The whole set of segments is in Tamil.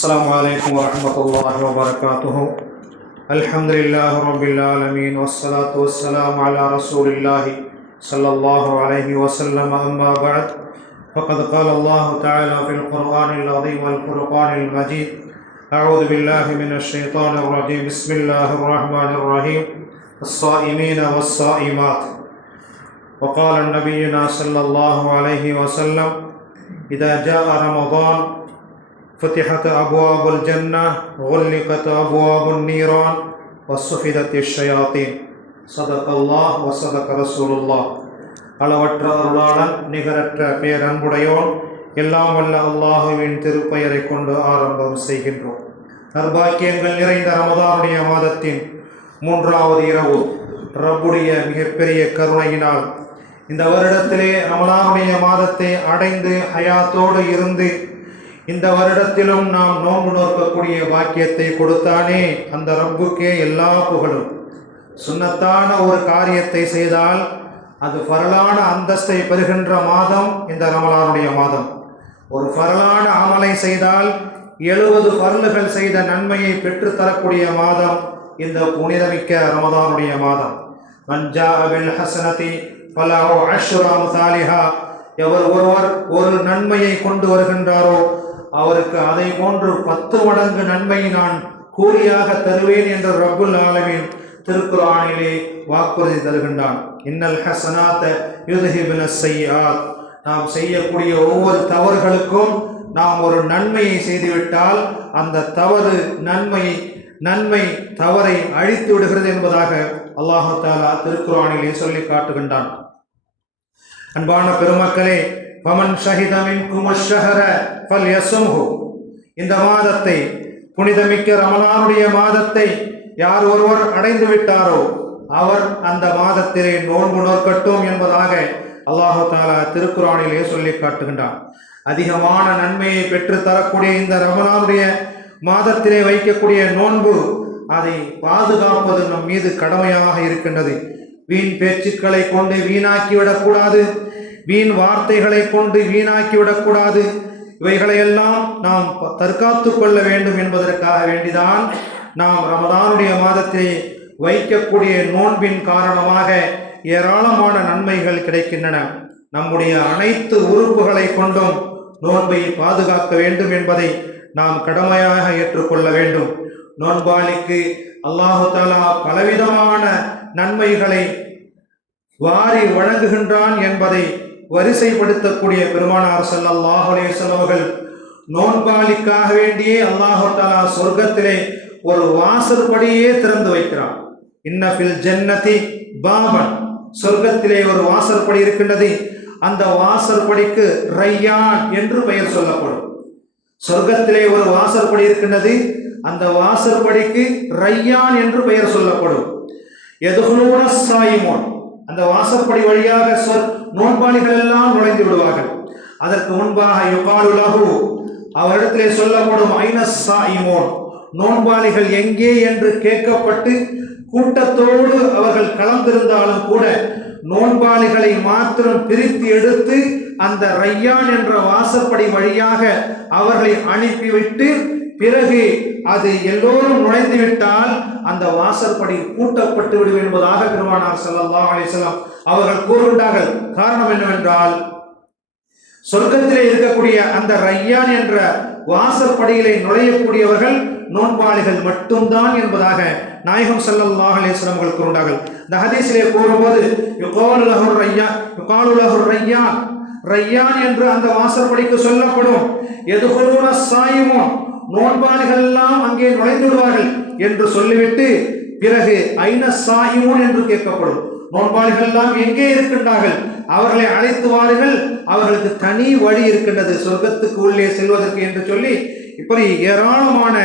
السلام عليكم ورحمة الله وبركاته. الحمد لله رب العالمين والصلاة والسلام على رسول الله صلى الله عليه وسلم. أما بعد فقد قال الله تعالى في القرآن العظيم والفرقان المجيد: أعوذ بالله من الشيطان الرجيم. بسم الله الرحمن الرحيم. الصائمين والصائمات. وقال نبينا صلى الله عليه وسلم: إذا جاء رمضان فتحت أبواب الجنة وغلقت أبواب النيران وصفدت الشياطين. صدق الله وصدق رسول الله. அளவற்ற அருளாளன் நிகரற்ற பேரன்புடையோன் எல்லாம் வல்ல அல்லாஹுவின் திருப்பெயரை கொண்டு ஆரம்பம் செய்கின்றோம். நற்பாக்கியங்கள் நிறைந்த ரமதானுடைய மாதத்தின் 3வது இரவு ரப்புடைய மிகப்பெரிய கருணையினால் இந்த வருடத்திலே ரமதானுடைய மாதத்தை அடைந்து ஹயாத்தோடு இருந்து இந்த வருடத்திலும் நாம் நோன்பு நோக்கக்கூடிய பாக்கியத்தை கொடுத்தானே அந்த ரப்புக்கே எல்லா புகழும். சுன்னத்தான ஒரு காரியத்தை செய்தால் அது ஃபரலான அந்தஸ்தை பெறுகின்ற மாதம் இந்த ரமலானுடைய மாதம். ஒரு ஃபரலான அமலை செய்தால் 70 ஃபர்லுகள் செய்த நன்மையை பெற்றுத்தரக்கூடிய மாதம் இந்த புனிதமிக்க ரமதானுடைய மாதம். மன் ஜாஅ பில் ஹஸனதி ஃபலஹு அஷ்ரு அம்சாலிஹா. எவர் ஒருவர் ஒரு நன்மையை கொண்டு வருகின்றாரோ அவருக்கு அதை போன்று 10 மடங்கு நன்மையை நான் கூலியாக தருவேன் என்று ரப்புல் ஆலமீன் திருக்குர்ஆனிலே வாக்குறுதி தருகின்றான். இன்னல் ஹஸனாத யுத்ஹிபுன ஸய்யிஆத். நாம் செய்யக்கூடிய ஒவ்வொரு தவறுகளுக்கும் நாம் ஒரு நன்மையை செய்துவிட்டால் அந்த தவறு நன்மை தவறை அழித்து விடுகிறது என்பதாக அல்லாஹ் தஆலா திருக்குர்ஆனிலே சொல்லி காட்டுகின்றான். அன்பான பெருமக்களே, ஃபமன் ஷஹித மின்கும் அஷ்ஷஹர ஃபல்யஸும்ஹு. இந்த மாதத்தை, புனிதமிக்க ரமலானுடைய மாதத்தை யார் ஒருவர் அடைந்து விட்டாரோ அவர் அந்த மாதத்திலே நோன்பு நோக்கட்டும் என்பதாக அல்லாஹ் தஆலா திருக்குர்ஆனிலே சொல்லி காட்டுகின்றான். அதிகமான நன்மையை பெற்று தரக்கூடிய இந்த ரமலானுடைய மாதத்திலே வைக்கக்கூடிய நோன்பு, அதை பாதுகாப்பது நம் மீது கடமையாக இருக்கின்றது. வீண் பேச்சுக்களை கொண்டு வீணாக்கிவிடக்கூடாது, வீண் வார்த்தைகளை கொண்டு வீணாக்கிவிடக்கூடாது. இவைகளையெல்லாம் நாம் தற்காத்து கொள்ள வேண்டும் என்பதற்காக வேண்டிதான் நாம் ரமதானுடைய மாதத்தை வைக்கக்கூடிய நோன்பின் காரணமாக ஏராளமான நன்மைகள் கிடைக்கின்றன. நம்முடைய அனைத்து உறுப்புகளை கொண்டும் நோன்பை பாதுகாக்க வேண்டும் என்பதை நாம் கடமையாக ஏற்றுக்கொள்ள வேண்டும். நோன்பாளிக்கு அல்லாஹு தஆலா பலவிதமான நன்மைகளை வாரி வழங்குகின்றான் என்பதை வரிசைப்படுத்தக்கூடிய பெருமானார் ஸல்லல்லாஹு அலைஹி வஸல்லம் அவர்கள் நோன்பாளிக்காக வேண்டியே அல்லாஹ் தஆலா சொர்க்கத்திலே ஒரு வாசற்படியே திறந்து வைக்கிறான். இன்ன ஃபில் ஜன்னதி பாபன். சொர்க்கத்திலே ஒரு வாசற்படி இருக்கின்றது. அந்த வாசற்படிக்கு ரையான் என்று பெயர் சொல்லப்படும். சொர்க்கத்திலே ஒரு வாசற்படி இருக்கின்றது. அந்த வாசற்படிக்கு ரையான் என்று பெயர் சொல்லப்படும். யதுகுலூன ஸாயிமூன். அந்த வாசற்படி வழியாக நோன்பாளிகள் எல்லாம் நுழைந்து விடுவார்கள். அதற்கு முன்பாக யுகாலு லஹு, அவரிடத்திலே சொல்லப்படும் ஐன ஸாயிமூன். நோன்பாளிகள் எங்கே என்று கேட்கப்பட்டு கூட்டத்தோடு அவர்கள் கலந்திருந்தாலும் கூட நோன்பாளிகளை மாத்திரம் பிரித்து எடுத்து அந்த ரையான் என்ற வாசற்படி வழியாக அவர்களை அனுப்பிவிட்டு பிறகு அது எல்லோரும் நுழைந்து விட்டால் அந்த வாசற்படி பூட்டப்பட்டு விடும் என்பதாக பெருமானார் ஸல்லல்லாஹு அலைஹி வஸல்லம் அவர்கள் கூறுகின்றார்கள். காரணம் என்னவென்றால், சொர்க்கத்திலே இருக்கக்கூடிய அந்த ரையான் என்ற வாசற்படியிலே நுழையக்கூடியவர்கள் நோன்பாளிகள் மட்டும்தான் என்பதாக நாயகம் ஸல்லல்லாஹு அலைஹி வஸல்லம் அவர்கள் கூறுகின்றார்கள். இந்த ஹதீஸிலே கூறும்போது யுகாலு லஹு ரையான், ரையான் என்று அந்த வாசற்படிக்கு சொல்லப்படும். யதுகுலூன ஸாயிமூன், நோன்பாளிகள் எல்லாம் அங்கே நுழைந்து விடுவார்கள் என்று சொல்லிவிட்டு பிறகு ஐன ஸாயிமூன் என்று கேட்கப்படும். நோன்பாளிகள் எல்லாம் எங்கே இருக்கின்றார்கள், அவர்களை அழைத்து வாருங்கள், அவர்களுக்கு தனி வழி இருக்கின்றது சொர்க்கத்துக்கு உள்ளே செல்வதற்கு என்று சொல்லி இப்படி ஏராளமான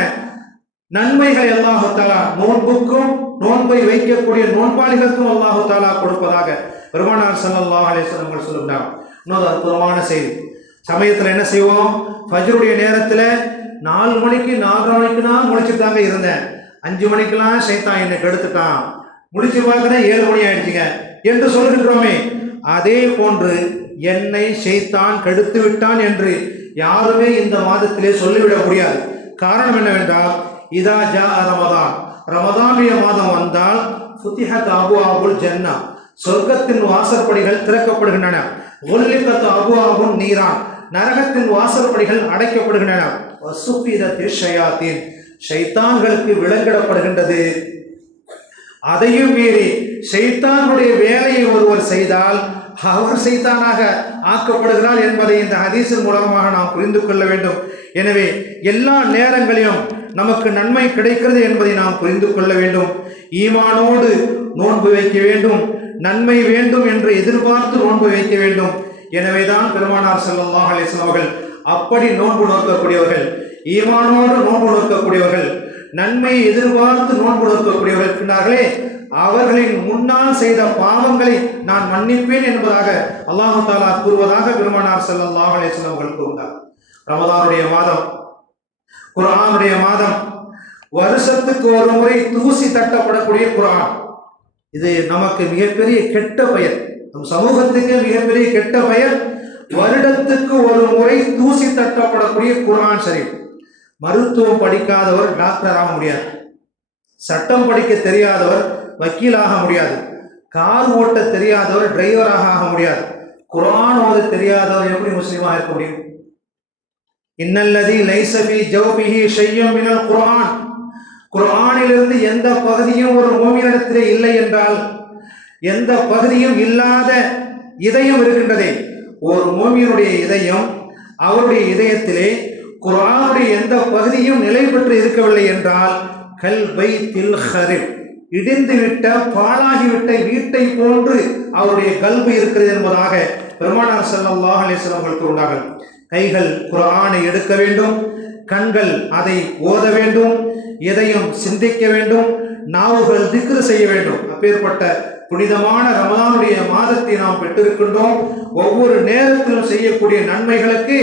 நன்மைகளை அல்லாஹ் தஆலா நோன்புக்கும் நோன்பை வைக்கக்கூடிய நோன்பாளிகளுக்கும் அல்லாஹ் தஆலா கொடுப்பதாக பெருமானார் ஸல்லல்லாஹு அலைஹி வஸல்லம் அவர்கள் சொல்லுகிறார். இன்னொரு அற்புதமான செய்தி. சமயத்தில் என்ன செய்வோம், ஃபஜ்ருடைய நேரத்தில் 4 மணிக்கு 4:30 மணிக்கு நான் முழிச்சுட்டாங்க இருந்தேன், 5 மணிக்கெல்லாம் ஷைத்தான் என்னை கெடுத்துட்டான், முடிச்சு பார்க்கிறேன் 7 மணி ஆயிடுச்சுங்க என்று சொல்கின்றோமே, அதே போன்று என்னை ஷைத்தான் கெடுத்து விட்டான் என்று யாருமே இந்த மாதத்திலே சொல்லிவிட முடியாது. காரணம் என்னவென்றால், இதா ஜா ரமதான், ரமதானுடைய மாதம் வந்தால் ஃபுதிஹத் அபுவாபுல் ஜன்னா, சொர்க்கத்தின் வாசற்படிகள் திறக்கப்படுகின்றன. உல்லிகத் அபுவாபுன் நீரான், நரகத்தின் வாசற்படிகள் அடைக்கப்படுகின்றன. வசுஃபிதத் ஷயாத்தீன், ஷைத்தான்களுக்கு விலங்கிடப்படுகின்றது. அதையும் மீறி ஷைத்தானுடைய வேலையை ஒருவர் செய்தால் அவர் சைத்தானாக ஆக்கப்படுகிறார் என்பதை இந்த ஹதீஸின் மூலமாக நாம் புரிந்து கொள்ள வேண்டும். எனவே எல்லா நேரங்களிலும் நமக்கு நன்மை கிடைக்கிறது என்பதை நாம் புரிந்து கொள்ள வேண்டும். ஈமானோடு நோன்பு வைக்க வேண்டும், நன்மை வேண்டும் என்று எதிர்பார்த்து நோன்பு வைக்க வேண்டும். எனவேதான் பெருமானார் ஸல்லல்லாஹு அலைஹி வஸல்லம் அவர்கள் அப்படி நோன்பு நோக்கக்கூடியவர்கள், ஈமானோடு நோன்பு நோக்கக்கூடியவர்கள், நன்மையை எதிர்பார்த்து நோன்பு நோக்கக்கூடியவர்கள் இருக்கின்றார்களே, அவர்களின் முன்னால் செய்த பாவங்களை நான் மன்னிப்பேன் என்பதாக அல்லாஹ் தஆலா கூறுவதாக பெருமானார் ஸல்லல்லாஹு அலைஹி வஸல்லம் அவர்கள் கூறினார். ரமதானுடைய மாதம், குர்ஆனுடைய மாதம், வருஷத்துக்கு ஒரு முறை தூசி தட்டப்படக்கூடிய குர்ஆன். இது நமக்கு மிகப்பெரிய கெட்ட பெயர், நம் சமூகத்துக்கு மிகப்பெரிய கெட்ட பெயர். வருடத்துக்கு ஒரு முறை தூசி தட்டப்படக்கூடிய குர்ஆன் ஷரீஃப். மருத்துவம் படிக்காதவர் டாக்டர் ஆக முடியாது, சட்டம் படிக்க தெரியாதவர் வக்கீலாக முடியாது, கார் ஓட்ட தெரியாதவர் டிரைவராக ஆக முடியாது, குர்ஆன் ஓத தெரியாதவர் எப்படி முஸ்லீமாக இருக்க முடியும்? இன்னல்லதி லைஸ ஃபீ ஜௌபிஹி ஷைய்யும் மினல் குர்ஆன், குர்ஆனிலிருந்து எந்த பகுதியும் ஒரு மூமினிடத்திலே இல்லை என்றால், எந்த பகுதியும் இல்லாத இதயம் இருக்கின்றதே, ஒரு மூமினுடைய இதயம், அவருடைய இதயத்திலே குர்ஆனுடைய எந்த பகுதியும் நிலை பெற்று இருக்கவில்லை என்றால் கல் பைத்தில் ஹரிப், இடிந்துவிட்ட பாழாகிவிட்ட வீட்டை போன்று அவருடைய கல்பு இருக்கிறது என்பதாக பெருமானார் ஸல்லல்லாஹு அலைஹி வஸல்லம் அவர்கள் கூறினார்கள். கைகள் குர்ஆனை எடுக்க வேண்டும், கண்கள் அதை ஓத வேண்டும், இதயம் சிந்திக்க வேண்டும், நாவுகள் திக்ரு செய்ய வேண்டும். அப்பேற்பட்ட புனிதமான ரமதானுடைய மாதத்தை நாம் பெற்றிருக்கின்றோம். ஒவ்வொரு நேரத்திலும் செய்யக்கூடிய நன்மைகளுக்கு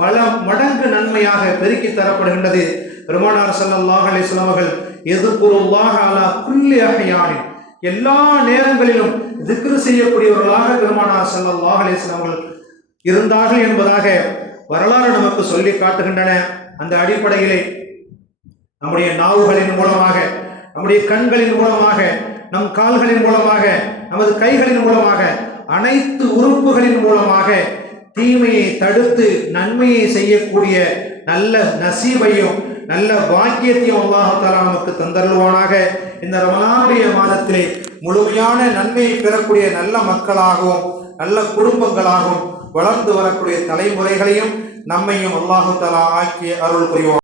பல மடங்கு நன்மையாக பெருக்கி தரப்படுகின்றது. பெருமானார் ஸல்லல்லாஹு அலைஹி வஸல்லம் அவர்கள் யذ்குருல்லாஹ அலா குல்லி அஹ்யானின், எல்லா நேரங்களிலும் திக்ரு செய்யக்கூடியவர்களாக பெருமானார் ஸல்லல்லாஹு அலைஹி வஸல்லம் அவர்கள் இருந்தார்கள் என்பதாக வரலாறு நமக்கு சொல்லி காட்டுகின்றன. அந்த அடிப்படையிலே நம்முடைய நாவுகளின் மூலமாக, நம்முடைய கண்களின் மூலமாக, நம் கால்களின் மூலமாக, நமது கைகளின் மூலமாக, அனைத்து உறுப்புகளின் மூலமாக தீமையை தடுத்து நன்மையை செய்யக்கூடிய நல்ல நசீபையும் நல்ல பாக்கியத்தையும் அல்லாஹ் தஆலா நமக்கு தந்தருள்வானாக. இந்த ரமலானுடைய மாதத்திலே முழுமையான நன்மையை பெறக்கூடிய நல்ல மக்களாகவும் நல்ல குடும்பங்களாகவும் வளர்ந்து வரக்கூடிய தலைமுறைகளையும் நம்மையும் அல்லாஹ் தஆலா ஆக்கி அருள் புரிவார்.